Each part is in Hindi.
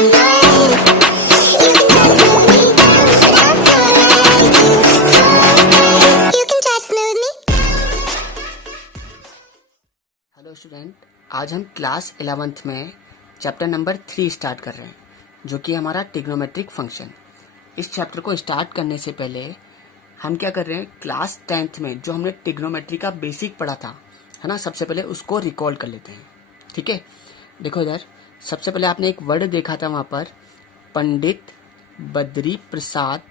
हेलो स्टूडेंट, आज हम क्लास 11th में चैप्टर नंबर 3 स्टार्ट कर रहे हैं, जो कि हमारा ट्रिग्नोमेट्रिक फंक्शन। इस चैप्टर को स्टार्ट करने से पहले हम क्या कर रहे हैं, क्लास 10th में जो हमने ट्रिग्नोमेट्री का बेसिक पढ़ा था, है ना, सबसे पहले उसको रिकॉल कर लेते हैं। ठीक है, देखो इधर सबसे पहले आपने एक वर्ड देखा था वहाँ पर, पंडित बद्री प्रसाद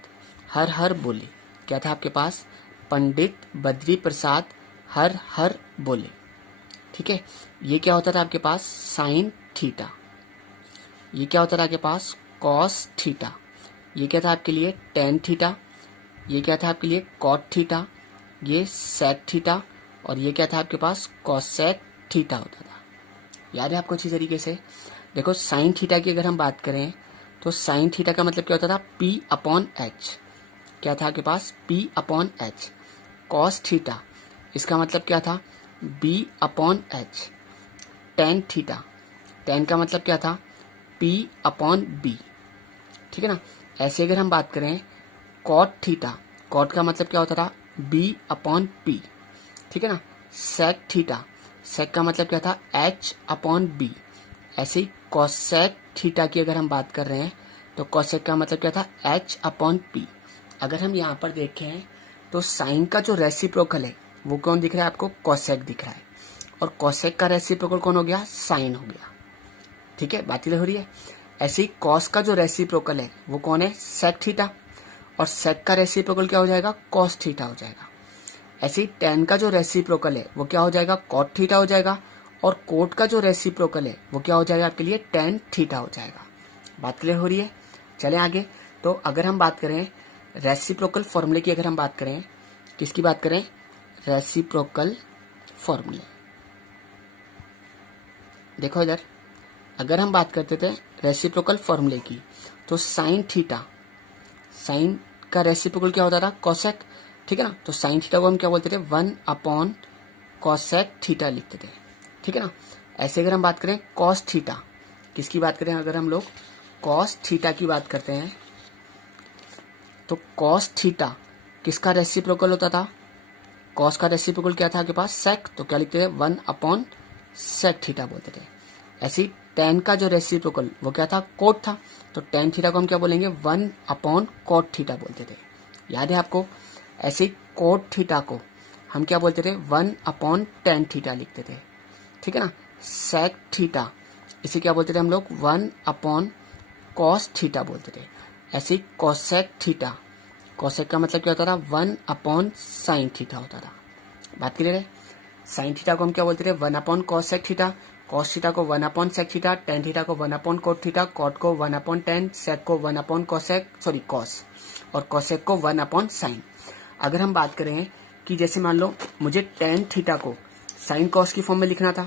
हर हर बोले। क्या था आपके पास? पंडित बद्री प्रसाद हर हर बोले। ठीक है, ये क्या होता था आपके पास? Sine theta. ये क्या होता था आपके पास? Cos theta. ये क्या था आपके लिए? Tan theta. ये क्या था आपके लिए? Cot theta. ये सेक थीटा। और ये क्या था आपके पास? कॉसेक थीटा होता था। याद है आपको अच्छी तरीके से? देखो, साइन थीटा की अगर हम बात करें तो साइन थीटा का मतलब क्या होता था? P upon h. क्या था आपके पास? P upon h. Cos theta, इसका मतलब क्या था? B upon h. Tan theta, tan का मतलब क्या था? P upon b. ठीक है ना। ऐसे अगर हम बात करें कॉट थीटा, कॉट का मतलब क्या होता था? B upon P. ठीक है ना। सेक थीटा, सेक का मतलब क्या था? H upon B. ऐसे ही कॉसेक थीटा की अगर हम बात कर रहे हैं तो कॉसेक का मतलब क्या था? H upon P. अगर हम यहाँ पर देखें तो साइन का जो रेसिप्रोकल है वो कौन दिख रहा है आपको? कॉसेक दिख रहा है। और कॉसेक का रेसिप्रोकल कौन हो गया? साइन हो गया। ठीक है, बात क्लियर हो रही है। ऐसे ही कॉस का जो रेसिप्रोकल है वो कौन है? Sec theta. और सेक का रेसिप्रोकल क्या हो जाएगा? कॉस थीटा हो जाएगा। ऐसे ही टेन का जो रेसिप्रोकल है वो क्या हो जाएगा? कॉट थीटा हो जाएगा। और कोट का जो रेसिप्रोकल है वो क्या हो जाएगा आपके लिए? टेन थीटा हो जाएगा। बात क्लियर हो रही है? चले आगे। तो अगर हम बात करें रेसिप्रोकल फॉर्मूले की, अगर हम बात करें, किसकी बात करें? रेसिप्रोकल फॉर्मूले। देखो इधर, अगर हम बात करते थे रेसिप्रोकल फॉर्मूले की तो साइन थीटा, साइन का रेसिप्रोकल क्या होता था? कॉसेक। ठीक है ना। तो साइन थीटा को हम क्या बोलते थे? 1 अपॉन कॉसेक थीटा लिखते थे। ठीक है ना। ऐसे अगर हम बात करें कॉस थीटा, किसकी बात करें अगर हम लोग कॉस थीटा की बात करते हैं तो कॉस थीटा किसका रेसिप्रोकल होता था? कॉस का रेसिप्रोकल क्या था आपके पास? सेक। तो क्या लिखते थे? 1 अपॉन सेक थीटा बोलते थे। ऐसे ही टेन का जो रेसिप्रोकल वो क्या था? कोट था। तो टेन थीटा को हम क्या बोलेंगे? 1 अपॉन कोट थीटा बोलते थे। याद है आपको? ऐसे ही कोट थीटा को हम क्या बोलते थे? 1 अपॉन टेन थीटा लिखते थे। ठीक है ना। सेक थीटा, इसे क्या बोलते थे हम लोग? 1 अपॉन कॉस थीटा बोलते थे। ऐसे ही कॉसेक थीटा, कॉसेक का मतलब क्या होता था? 1 अपॉन साइन थीटा होता था। बात क्लियर है? साइन थीटा को हम क्या बोलते थे? 1 upon cosec theta. Cos theta को 1 upon sec theta. Tan theta को 1 अपॉन कोट थीटा। कॉट को 1 अपॉन टेन। सेक को 1 अपॉन कॉसेक, सॉरी कॉस। और कॉसेक को 1 अपॉन साइन। अगर हम बात करें कि जैसे मान लो मुझे टेन थीटा को साइन कॉस की फॉर्म में लिखना था,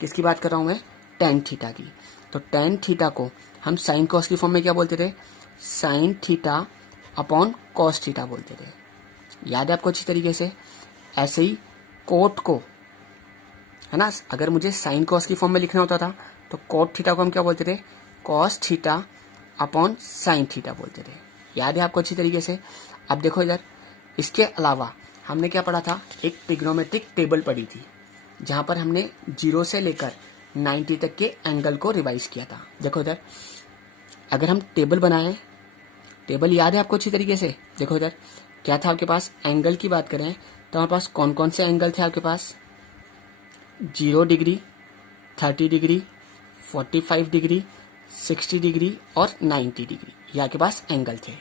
किसकी बात कर रहा हूं मैं? टेन थीटा की। तो टेन थीटा को हम साइन कॉस की फॉर्म में क्या बोलते थे? Sine theta upon cos theta बोलते थे। याद है आपको अच्छी तरीके से? ऐसे ही कोट को, है ना, अगर मुझे साइन कॉस की फॉर्म में लिखना होता था तो कोट थीटा को हम क्या बोलते थे? Cos theta upon sine theta बोलते थे। याद है आपको अच्छी तरीके से? अब देखो इधर, इसके अलावा हमने क्या पढ़ा था? एक ट्रिग्नोमेट्रिक टेबल पढ़ी थी, जहां पर हमने 0 से लेकर 90 तक के एंगल को रिवाइज किया था। देखो इधर, अगर हम टेबल बनाए, टेबल याद है आपको अच्छी तरीके से? देखो इधर क्या था आपके पास? एंगल की बात करें तो हमारे पास कौन कौन से एंगल थे आपके पास? 0 डिग्री, 30 डिग्री, 45 डिग्री, 60 डिग्री और 90 डिग्री, ये आपके पास एंगल थे।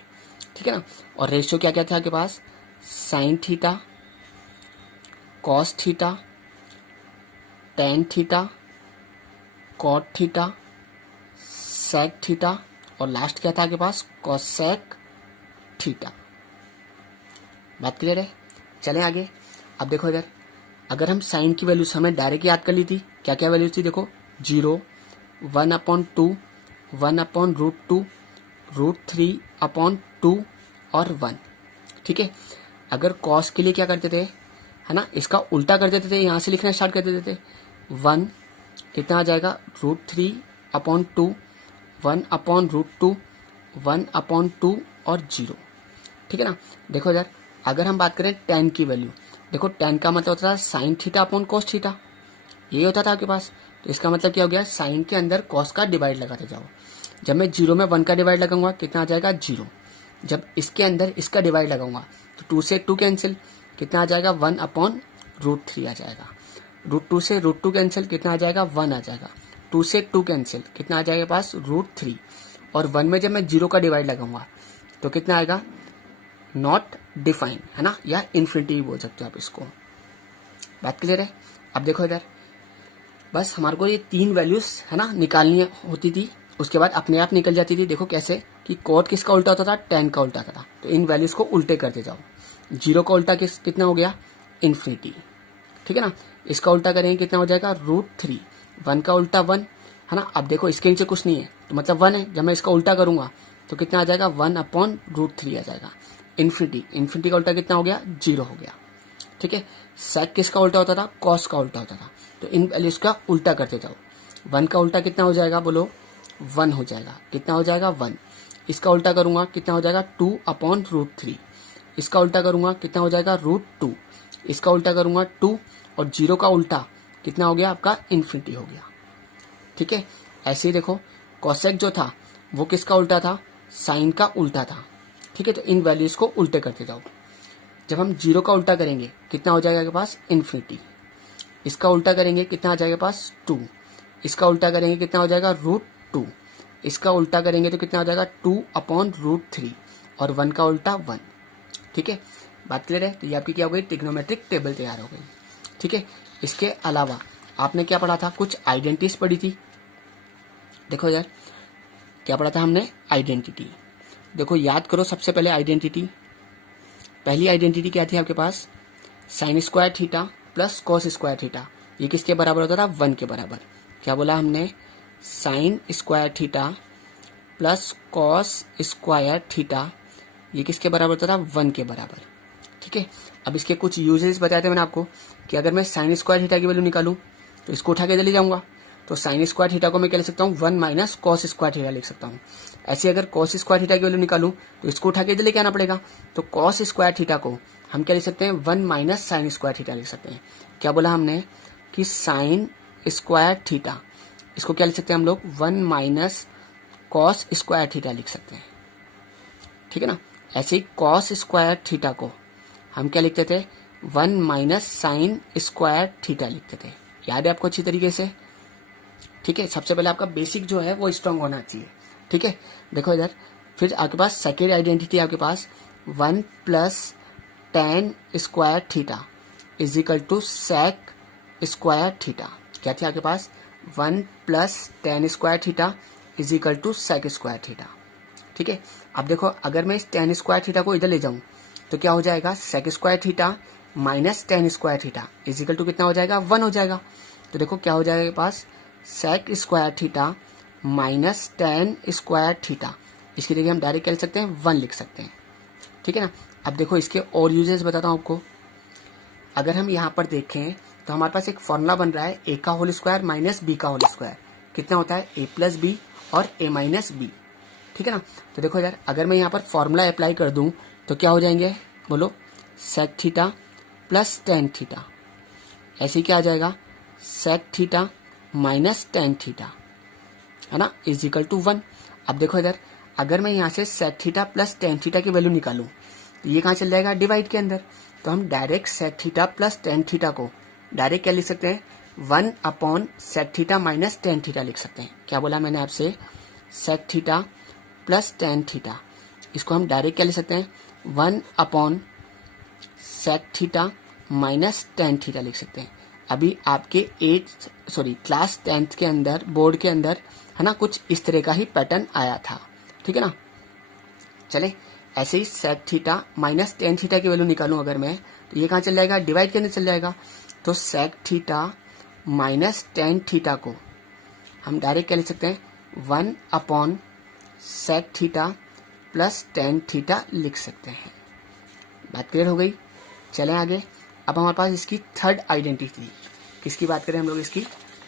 ठीक है ना। और रेशियो क्या क्या था आपके पास? Sine theta, cos theta, tan theta, cot theta, sec theta और लास्ट क्या था आपके पास? Cosec theta. बात क्लियर है? चलें आगे। अब देखो इधर, अगर हम साइन की वैल्यूज हमें डायरेक्ट याद कर ली थी, क्या क्या वैल्यूज थी? देखो, 0, 1 अपॉन 2, 1 अपॉन √2, √3 अपॉन 2 और 1। ठीक है। अगर कॉस के लिए क्या करते थे, है ना, इसका उल्टा कर देते थे, यहां से लिखना स्टार्ट कर देते थे। 1 कितना आ जाएगा? √3 अपॉन 2, 1/√2, 1/2 और 0। ठीक है ना। देखो इधर अगर हम बात करें tan की वैल्यू, देखो tan का मतलब होता था sine theta upon cos theta, ये होता था आपके पास। तो इसका मतलब क्या हो गया, साइन के अंदर कॉस का डिवाइड लगाते जाओ। जब मैं 0 में 1 का डिवाइड लगाऊंगा कितना आ जाएगा 0। जब इसके अंदर इसका डिवाइड लगाऊंगा तो 2 से 2 कैंसिल, कितना आ जाएगा 1/√3 आ जाएगा। √2 से √2 कैंसिल, कितना आ जाएगा 1 आ जाएगा। 2 से 2 कैंसिल, कितना आ जाएगा पास √3। और 1 में जब मैं 0 का डिवाइड लगाऊंगा तो कितना आएगा, नॉट डिफाइन, है ना, या इन्फिनिटी बोल सकते हो आप इसको। बात क्लियर है। अब देखो इधर बस हमारे को ये 3 वैल्यूज है ना निकालनी होती थी, उसके बाद अपने आप निकल जाती थी। देखो कैसे कि कॉट किसका उल्टा होता था, tan का उल्टा होता था। तो इन वैल्यूज को उल्टे करते जाओ। 0 का उल्टा कितना हो गया, इन्फिनिटी। ठीक है ना। इसका उल्टा करेंगे कितना हो जाएगा √3। 1 का उल्टा 1, है ना। अब देखो इसके नीचे कुछ नहीं है तो मतलब 1 है। जब मैं इसका उल्टा करूंगा तो कितना आ जाएगा 1/√3 आ जाएगा। इन्फिनिटी का उल्टा कितना हो गया, 0 हो गया। ठीक है। सेक किसका उल्टा होता था, कॉस का उल्टा होता था। तो इन वैल्यूज का उल्टा करते जाओ। 1 का उल्टा कितना हो जाएगा, बोलो 1 हो जाएगा। कितना हो जाएगा 1। इसका उल्टा करूंगा कितना हो जाएगा 2/√3। इसका उल्टा करूंगा कितना हो जाएगा √2। इसका उल्टा करूंगा 2 और 0 का उल्टा कितना हो गया आपका, इन्फिनिटी हो गया। ठीक है। ऐसे ही देखो कॉसेक जो था वो किसका उल्टा था, साइन का उल्टा था। ठीक है। तो इन वैल्यूज को उल्टे करते जाओ। जब हम 0 का उल्टा करेंगे कितना हो जाएगा आपके पास, इन्फिनिटी। इसका उल्टा करेंगे कितना आ जाएगा पास 2। इसका उल्टा करेंगे कितना हो जाएगा √2। इसका उल्टा करेंगे तो कितना हो जाएगा 2/√3 और 1 का उल्टा 1। ठीक है। बात क्लियर है। तो ये आपकी क्या हो गई, ट्रिग्नोमेट्रिक टेबल तैयार हो गई। ठीक है। इसके अलावा आपने क्या पढ़ा था, कुछ आइडेंटिटीज पढ़ी थी। देखो यार क्या पढ़ा था हमने, आइडेंटिटी। देखो याद करो सबसे पहले आइडेंटिटी। पहली आइडेंटिटी क्या थी आपके पास, sine square theta plus cos square theta. ये किसके बराबर होता था, 1 के बराबर। क्या बोला हमने, sign square theta plus cos square theta, ये किसके बराबर होता था, 1 के बराबर। ठीक है। अब इसके कुछ यूजेस बताए थे मैंने आपको कि अगर मैं साइन स्क्वायर थीटा की वैल्यू निकालूं तो इसको उठा के ले जाऊंगा। तो साइन स्क्वायर थीटा को मैं क्या लिख सकता हूँ, 1 - कॉस स्क्वायर थीटा लिख सकता हूँ। ऐसे अगर कॉस स्क्वायर थीटा की वैल्यू निकालूं तो इसको उठा के लेके आना पड़ेगा। तो कॉस स्क्वायर थीटा को हम क्या लिख सकते हैं, 1 - साइन स्क्वायर थीटा लिख सकते हैं। क्या बोला हमने कि साइन स्क्वायर थीटा, इसको क्या लिख सकते हैं हम लोग, 1 - कॉस स्क्वायर थीटा लिख सकते हैं। ठीक है ना। ऐसे ही कॉस स्क्वायर थीटा को हम क्या लिखते थे, 1 - साइन स्क्वायर थीटा लिखते थे। याद है आपको अच्छी तरीके से। ठीक है। सबसे पहले आपका बेसिक जो है वो स्ट्रांग होना चाहिए। ठीक है। देखो इधर फिर आपके पास सेकेंड आइडेंटिटी आपके पास 1 + tan square theta is equal to sec square theta. क्या थी आपके पास, 1 + tan square theta is equal to sec square theta. ठीक है। अब देखो अगर मैं इस tan स्क्वायर थीटा को इधर ले जाऊं तो क्या हो जाएगा, sec square theta minus tan square theta is equal to कितना हो जाएगा, 1 हो जाएगा। तो देखो क्या हो जाएगा पास, sec square theta minus tan square theta, इसकी जगह हम डायरेक्ट क्या लिख सकते हैं, 1 लिख सकते हैं। ठीक है ना। अब देखो इसके और यूजेस बताता हूँ आपको। अगर हम यहाँ पर देखें तो हमारे पास एक फॉर्मूला बन रहा है, a का होल स्क्वायर माइनस b का होल स्क्वायर कितना होता है, a + b और a - b। ठीक है ना। तो देखो यार अगर मैं यहाँ पर फॉर्मूला अप्लाई कर दूं तो क्या हो जाएंगे, बोलो sec theta plus tan theta, ऐसे ही क्या आ जाएगा, sec theta minus tan theta, है ना, इज इक्वल टू 1। अब देखो इधर अगर मैं यहाँ से sec theta plus tan theta की वैल्यू निकालूं तो ये कहाँ चल जाएगा, डिवाइड के अंदर। तो हम direct sec theta plus tan theta को डायरेक्ट क्या लिख सकते हैं, 1/सेक थीटा माइनस tan थीटा लिख सकते हैं। क्या बोला मैंने आपसे, sec theta plus tan theta, इसको हम डायरेक्ट क्या लिख सकते हैं, 1/सेक थीटा माइनस tan थीटा लिख सकते हैं। अभी आपके क्लास 10th के अंदर, बोर्ड के अंदर, है ना, कुछ इस तरह का ही पैटर्न आया था। ठीक है ना। चले ऐसे ही sec theta minus tan theta की वैल्यू निकालूं अगर मैं, तो ये कहाँ चल जाएगा, डिवाइड के अंदर चल जाएगा। तो sec theta minus tan theta को हम डायरेक्ट क्या लिख सकते हैं, 1/सेक थीटा प्लस tan थीटा लिख सकते हैं। बात क्लियर हो गई। चलें आगे। अब हमारे पास इसकी थर्ड आइडेंटिटी, किसकी बात करें हम लोग, इसकी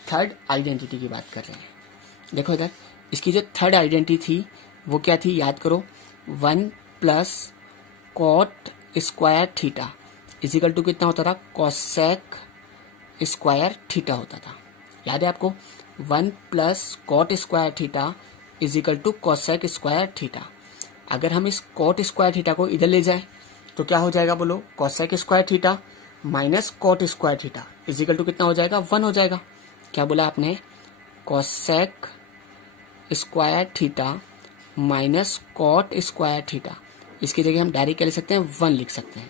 थर्ड आइडेंटिटी की बात कर रहे हैं। देखो इधर इसकी जो थर्ड आइडेंटिटी थी वो क्या थी, याद करो, 1 plus cot square theta is equal to कितना होता था, कॉसेक स्क्वायर थीटा होता था। याद है आपको, 1 plus cot square theta is equal to cosec square theta. अगर हम इस कॉट स्क्वायर थीटा को इधर ले जाएं तो क्या हो जाएगा, बोलो, cosec square theta minus cot square theta is equal to कितना हो जाएगा, 1 हो जाएगा। क्या बोला आपने, cosec square theta minus cot square theta. इसकी जगह हम डायरेक्ट क्या लिख सकते हैं, 1 लिख सकते हैं,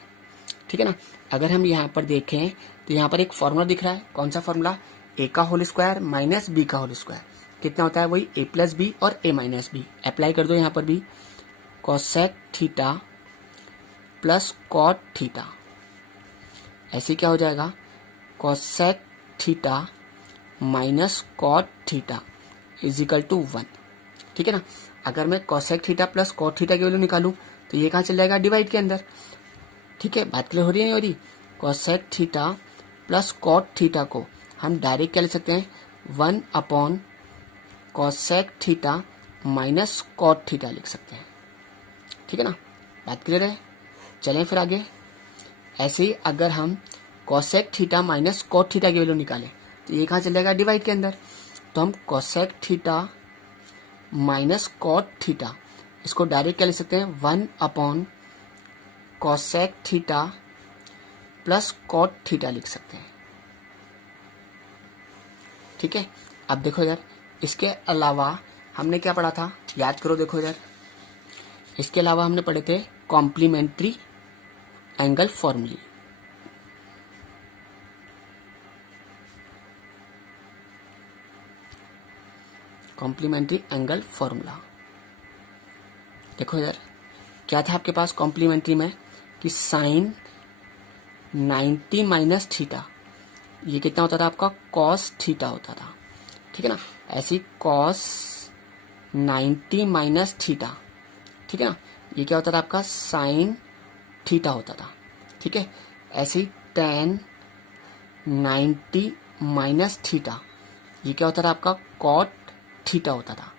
ठीक है ना। अगर हम यहाँ पर देखें तो यहाँ पर एक फॉर्मूला दिख रहा है, कौन सा फॉर्मूला, ए का होल स्क्वायर माइनस बी का होल स्क्वायर कितना होता है, वही ए प्लस बी और ए माइनस बी। अप्लाई कर दो यहाँ पर भी, cosec theta plus cot theta, ऐसे क्या हो जाएगा, cosec theta minus cot theta is equal to 1, ठीक है ना। अगर मैं cosec theta plus cot theta की वैल्यू निकालूं तो ये कहाँ चल जाएगा, डिवाइड के अंदर, ठीक है। बात क्लियर हो रही है, नहीं हो रही। Cosec theta plus cot theta को हम डायरेक्ट क्या लिख सकते हैं, 1 upon cosec theta minus cot theta लिख सकते हैं, ठीक है ना। बात क्लियर है, चलें फिर आगे। ऐसे ही अगर हम cosec theta minus cot theta की वैल्यू निकालें तो ये कहाँ चल जाएगा, डिवाइड के अंदर। तो हम cosec theta minus cot theta इसको डायरेक्ट क्या लिख सकते हैं, 1 upon cosec theta plus cot theta लिख सकते हैं, ठीक है। अब देखो इधर, इसके अलावा हमने क्या पढ़ा था, याद करो, देखो इधर, इसके अलावा हमने पढ़े थे कॉम्प्लीमेंट्री एंगल फॉर्मूले। कॉम्प्लीमेंट्री एंगल फॉर्मूला, देखो इधर क्या था आपके पास कॉम्प्लीमेंट्री में, कि साइन 90 माइनस थीटा ये कितना होता था आपका, कॉस थीटा होता था, ठीक है ना। ऐसी कॉस 90 माइनस थीटा, ठीक है ना, ये क्या होता था आपका, साइन थीटा होता था, ठीक है। ऐसी tan 90 माइनस थीटा ये क्या होता था आपका, कॉट थीटा होता था।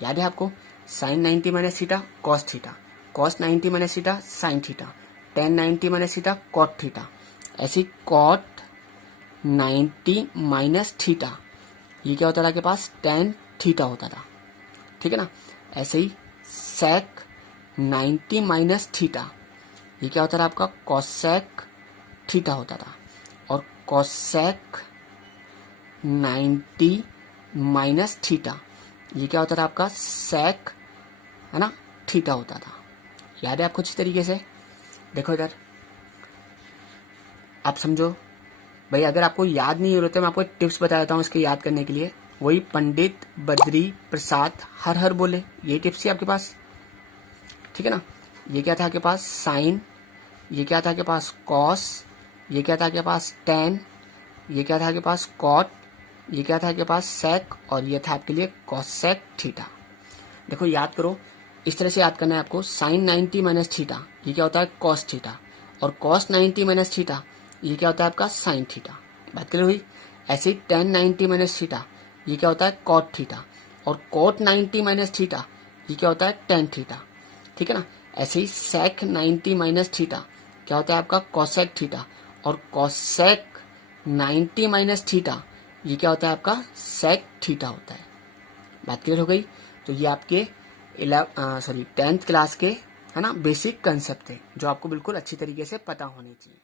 याद है आपको, sine 90 minus theta cos theta, cos 90 minus theta sine theta, tan 90 minus theta cot theta. ऐसी कॉट 90 माइनस थीटा ये क्या होता था आपके पास, tan थीटा होता था, ठीक है ना। ऐसे ही sec 90 माइनस थीटा ये क्या होता था आपका, cosec थीटा होता था। और cosec 90 माइनस थीटा ये क्या होता था आपका, sec, है ना, थीटा होता था। याद है आपको अच्छी तरीके से। देखो इधर आप समझो भाई, अगर आपको याद नहीं हो रहा तो मैं आपको एक टिप्स बता देता हूँ इसके याद करने के लिए। वही पंडित बद्री प्रसाद हर हर बोले, ये टिप्स ही आपके पास, ठीक है ना। ये क्या था आपके पास, साइन, ये क्या था आपके पास, कॉस, ये क्या था आपके पास, टेन, ये क्या था आपके पास, कॉट, ये क्या था आपके पास, सेक, और ये था आपके लिए कॉसेक थीटा। देखो याद करो, इस तरह से याद करना है आपको। साइन 90 माइनस थीटा ये क्या होता है, कॉस थीटा, और कॉस 90 माइनस थीटा ये क्या होता है आपका, साइन थीटा। बात क्लियर हुई। ऐसे ही tan 90 माइनस थीटा ये क्या होता है, कॉट थीटा, और कॉट 90 माइनस थीटा ये क्या होता है, टेन थीटा, ठीक है ना। ऐसे ही sec 90 माइनस थीटा क्या होता है आपका, कॉसेक थीटा, और कॉसेक 90 माइनस थीटा ये क्या होता है आपका, सेक थीटा होता है। बात क्लियर हो गई। तो ये आपके 10th क्लास के, है ना, बेसिक कंसेप्ट थे जो आपको बिल्कुल अच्छी तरीके से पता होने चाहिए।